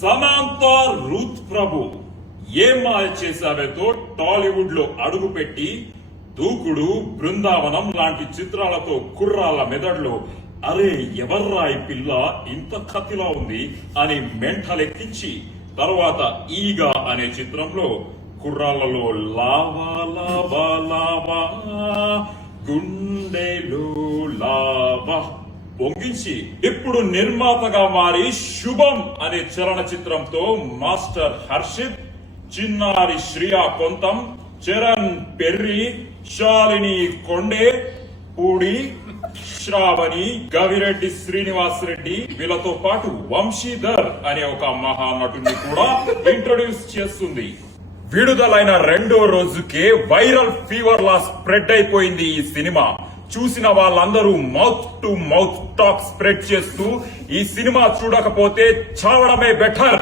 Samantha Ruth ప్రభు ఏం మాయ చేశావేతో టాలీవుడ్ లో అడుగుపెట్టి దూకుడు, బృందావనం లాంటి చిత్రాలతో కుర్రాళ్ళ మెదడులో అరే ఎవర్రా ఈ పిల్ల ఇంత కత్తిలా ఉంది అని మెంటలెక్కించి తర్వాత ఈగా అనే చిత్రంలో కుర్రాళ్లలో లావా లావా లావా గుండెలో లావా పొంగించి ఇప్పుడు నిర్మాతగా మారి శుభం అనే చలనచిత్రంతో మాస్టర్ హర్షిత్, చిన్నారి శ్రియా కొంతం, చరణ్ పెర్రి, శాలిని కొండే, పూడి శ్రావణి, గవిరెడ్డి శ్రీనివాస్ రెడ్డి వీళ్ళతో పాటు వంశీధర్ అనే ఒక మహానటుని కూడా ఇంట్రొడ్యూస్ చేస్తుంది. విడుదలైన రెండో రోజుకే వైరల్ ఫీవర్ లా స్ప్రెడ్ అయిపోయింది ఈ సినిమా. చూసిన వాళ్ళందరూ mouth to mouth talk spread చేస్తూ ఈ సినిమా చూడకపోతే చావడమే బెటర్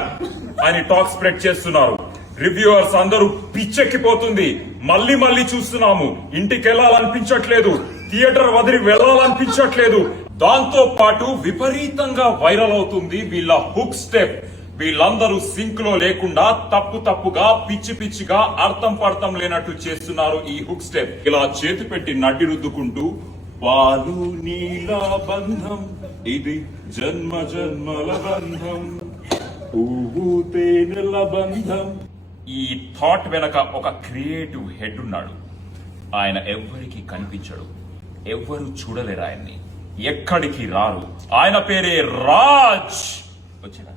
అని టాక్ స్ప్రెడ్ చేస్తున్నారు. రివ్యూవర్స్ అందరూ పిచ్చెక్కిపోతుంది, మళ్ళీ మళ్ళీ చూస్తున్నాము, ఇంటికి వెళ్లాలనిపించట్లేదు, థియేటర్ వదిలి వెళ్లాలనిపించట్లేదు. దాంతో పాటు విపరీతంగా వైరల్ అవుతుంది వీళ్ళ హుక్ స్టెప్. వీళ్ళందరూ సింక్ లో లేకుండా తప్పుగా పిచ్చి పిచ్చిగా అర్థం పడతం లేనట్టు చేస్తున్నారు ఈ హుక్ స్టెప్. ఇలా చేతి పెట్టి నడ్డి రుద్దుకుంటూ పాలు నీల బంధం ఇది జన్మ జన్మల బంధం, పువ్వు తేనెల బంధం. ఈ థాట్ వెనక ఒక క్రియేటివ్ హెడ్ ఉన్నాడు. ఆయన ఎవ్వరికి కనిపించడు, ఎవ్వరు చూడలేరు ఆయన్ని, ఎక్కడికి రారు. ఆయన పేరే రాజ్. వచ్చినా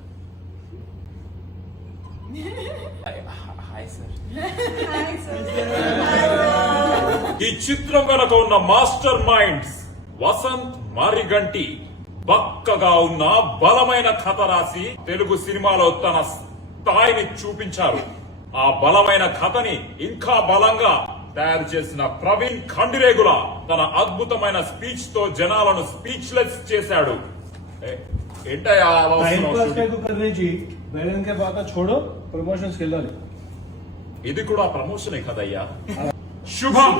ఈ చిత్రం వెనక ఉన్న మాస్టర్ మైండ్స్ వసంత్ మారిగంటి బక్కగా ఉన్న బలమైన కథ రాసి తెలుగు సినిమాలో తన స్థాయిని చూపించారు. ఆ బలమైన కథని ఇంకా బలంగా తయారు చేసిన ప్రవీణ్ ఖండిరేగుల తన అద్భుతమైన స్పీచ్ తో జనాలను స్పీచ్లెస్ చేశాడు. ఏంటయ్యా ఇది కూడా ప్రమోషనే కదయ్యా. శుభం.